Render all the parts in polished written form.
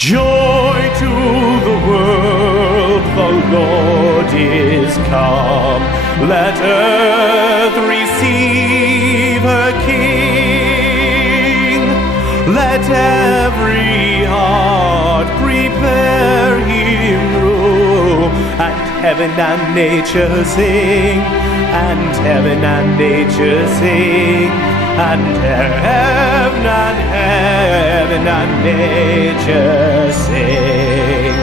Joy to the world, the Lord is come. Let earth receive her King. Let every heart prepare him room. And heaven and nature sing, and heaven and nature sing, and heaven and nature sing.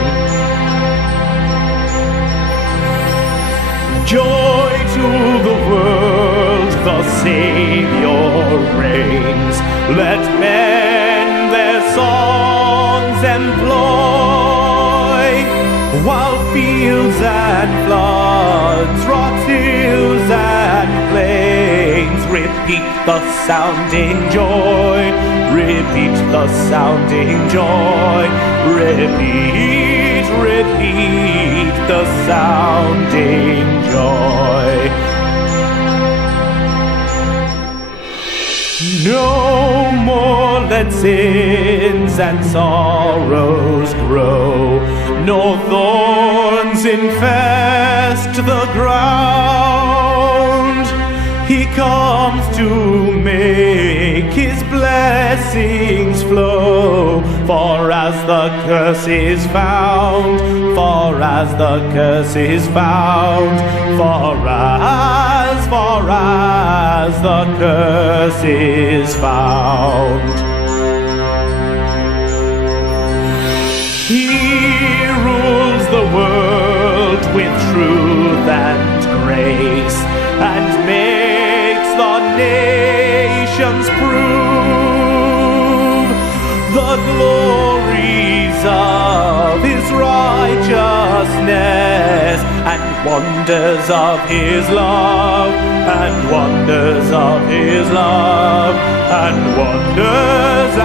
Joy to the world, the Savior reigns. Let men their songs employ, while fields and floods, rocks, hills and plains repeat the sounding joy, repeat the sounding joy, repeat, repeat the sounding joy. No more let sins and sorrows grow, nor thorns infest the ground. He comes to make his blessings flow, for as the curse is found, for as the curse is found, for as the curse is found. He rules the world with truth and grace, and makes the nations prove the glories of his righteousness, and wonders of his love, and wonders of his love, and wonders of